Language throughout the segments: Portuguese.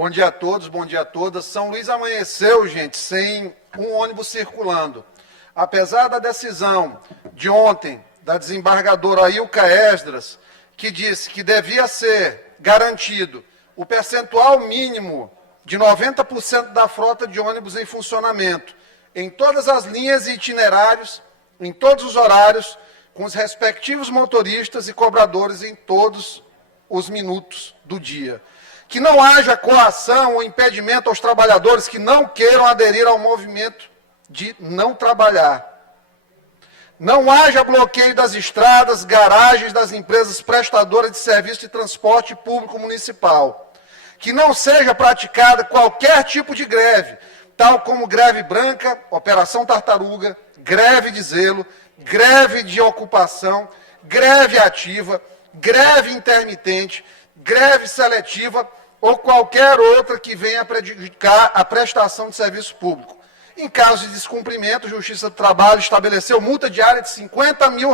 Bom dia a todos, bom dia a todas. São Luís amanheceu, gente, sem um ônibus circulando. Apesar da decisão de ontem da desembargadora Ailka Esdras, que disse que devia ser garantido o percentual mínimo de 90% da frota de ônibus em funcionamento, em todas as linhas e itinerários, em todos os horários, com os respectivos motoristas e cobradores em todos os minutos do dia. Que não haja coação ou impedimento aos trabalhadores que não queiram aderir ao movimento de não trabalhar. Não haja bloqueio das estradas, garagens das empresas prestadoras de serviço de transporte público municipal. Que não seja praticada qualquer tipo de greve, tal como greve branca, operação tartaruga, greve de zelo, greve de ocupação, greve ativa, greve intermitente, greve seletiva ou qualquer outra que venha prejudicar a prestação de serviço público. Em caso de descumprimento, a Justiça do Trabalho estabeleceu multa diária de R$50 mil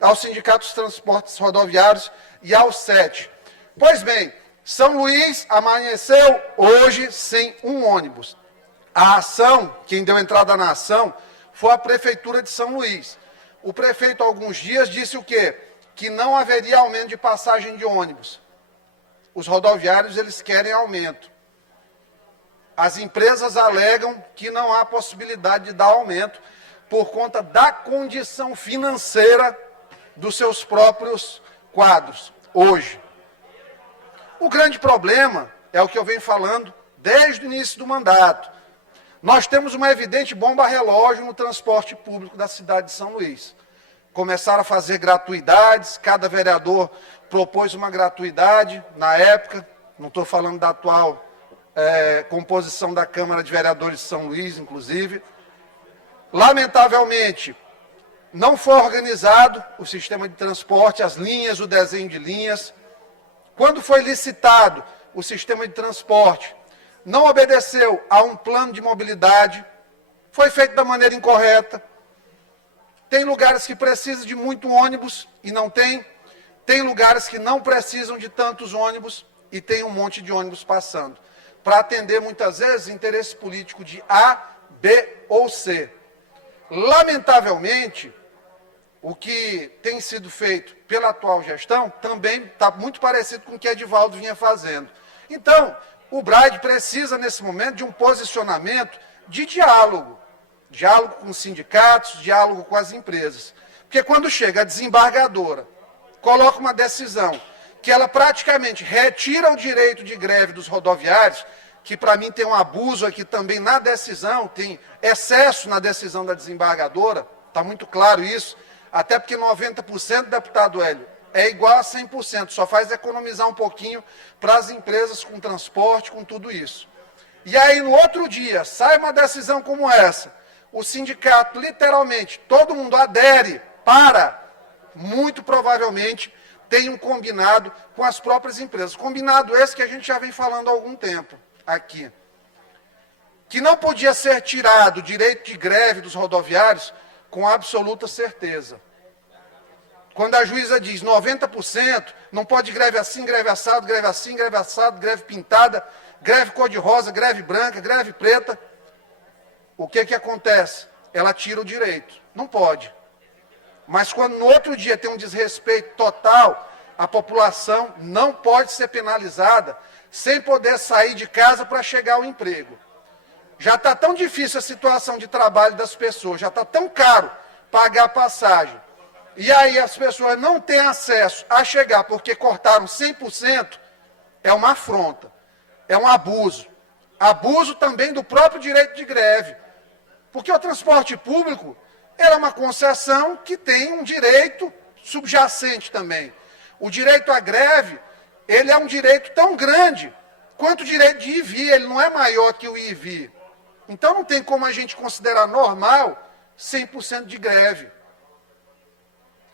aos sindicatos de transportes rodoviários e aos 7. Pois bem, São Luís amanheceu hoje sem um ônibus. A ação, quem deu entrada na ação, foi a Prefeitura de São Luís. O prefeito, há alguns dias, disse o quê? Que não haveria aumento de passagem de ônibus. Os rodoviários, eles querem aumento. As empresas alegam que não há possibilidade de dar aumento por conta da condição financeira dos seus próprios quadros, hoje. O grande problema é o que eu venho falando desde o início do mandato. Nós temos uma evidente bomba relógio no transporte público da cidade de São Luís. Começaram a fazer gratuidades, cada vereador propôs uma gratuidade na época, não estou falando da atual composição da Câmara de Vereadores de São Luís, inclusive. Lamentavelmente, não foi organizado o sistema de transporte, as linhas, o desenho de linhas. Quando foi licitado o sistema de transporte, não obedeceu a um plano de mobilidade, foi feito da maneira incorreta. Tem lugares que precisam de muito ônibus e não tem. Tem lugares que não precisam de tantos ônibus e tem um monte de ônibus passando. Para atender, muitas vezes, interesse político de A, B ou C. Lamentavelmente, o que tem sido feito pela atual gestão também está muito parecido com o que Edivaldo vinha fazendo. Então, o BRAD precisa, nesse momento, de um posicionamento de diálogo. Diálogo com os sindicatos, diálogo com as empresas. Porque quando chega a desembargadora, coloca uma decisão que ela praticamente retira o direito de greve dos rodoviários, que para mim tem um abuso aqui também na decisão, tem excesso na decisão da desembargadora, está muito claro isso, até porque 90%, deputado Hélio, é igual a 100%, só faz economizar um pouquinho para as empresas com transporte, com tudo isso. E aí, no outro dia, sai uma decisão como essa, o sindicato, literalmente, todo mundo adere para, muito provavelmente, tem um combinado com as próprias empresas. Combinado esse que a gente já vem falando há algum tempo aqui. Que não podia ser tirado o direito de greve dos rodoviários com absoluta certeza. Quando a juíza diz 90%, não pode greve assim, greve assado, greve assim, greve assado, greve pintada, greve cor-de-rosa, greve branca, greve preta. O que acontece? Ela tira o direito. Não pode. Mas quando no outro dia tem um desrespeito total, a população não pode ser penalizada sem poder sair de casa para chegar ao emprego. Já está tão difícil a situação de trabalho das pessoas, já está tão caro pagar a passagem. E aí as pessoas não têm acesso a chegar porque cortaram 100%, é uma afronta, é um abuso. Abuso também do próprio direito de greve. Porque o transporte público é uma concessão que tem um direito subjacente também. O direito à greve, ele é um direito tão grande quanto o direito de ir e vir, ele não é maior que o ir e vir. Então não tem como a gente considerar normal 100% de greve.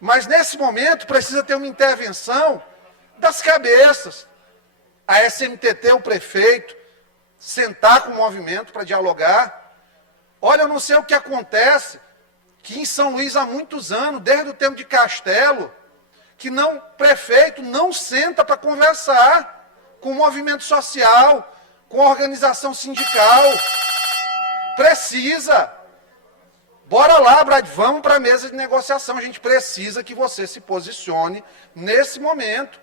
Mas nesse momento precisa ter uma intervenção das cabeças. A SMTT, o prefeito, sentar com o movimento para dialogar. Olha, eu não sei o que acontece, que em São Luís há muitos anos, desde o tempo de Castelo, que o prefeito não senta para conversar. com o movimento social, com a organização sindical. Precisa. Bora lá, Brad, vamos para a mesa de negociação. A gente precisa que você se posicione nesse momento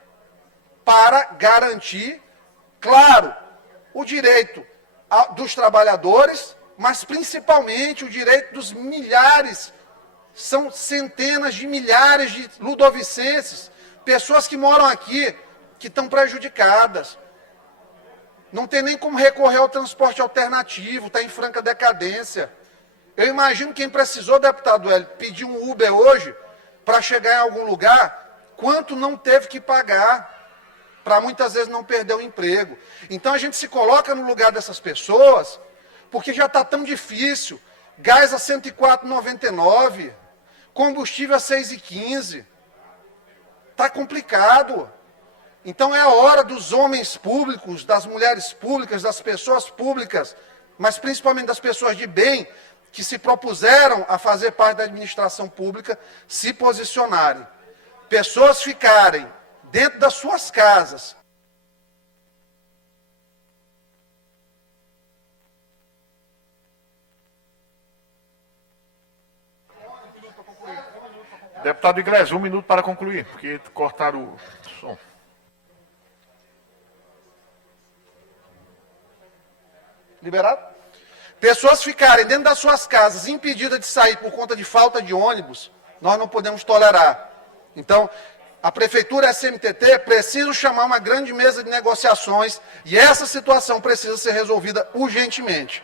para garantir, claro, o direito dos trabalhadores, mas principalmente o direito dos milhares, são centenas de milhares de ludovicenses, pessoas que moram aqui, que estão prejudicadas. Não tem nem como recorrer ao transporte alternativo, está em franca decadência. Eu imagino quem precisou, deputado Hélio, pedir um Uber hoje para chegar em algum lugar, quanto não teve que pagar para muitas vezes não perder o emprego. Então a gente se coloca no lugar dessas pessoas, porque já está tão difícil. Gás a R$ 104,99, combustível a R$ 6,15. Está complicado. Então é a hora dos homens públicos, das mulheres públicas, das pessoas públicas, mas principalmente das pessoas de bem, que se propuseram a fazer parte da administração pública, se posicionarem. Pessoas ficarem dentro das suas casas. Deputado Iglesias, 1 minuto para concluir, porque cortaram o som. Liberado? Pessoas ficarem dentro das suas casas, impedidas de sair por conta de falta de ônibus, nós não podemos tolerar. Então, a Prefeitura e a CMTT precisam chamar uma grande mesa de negociações e essa situação precisa ser resolvida urgentemente.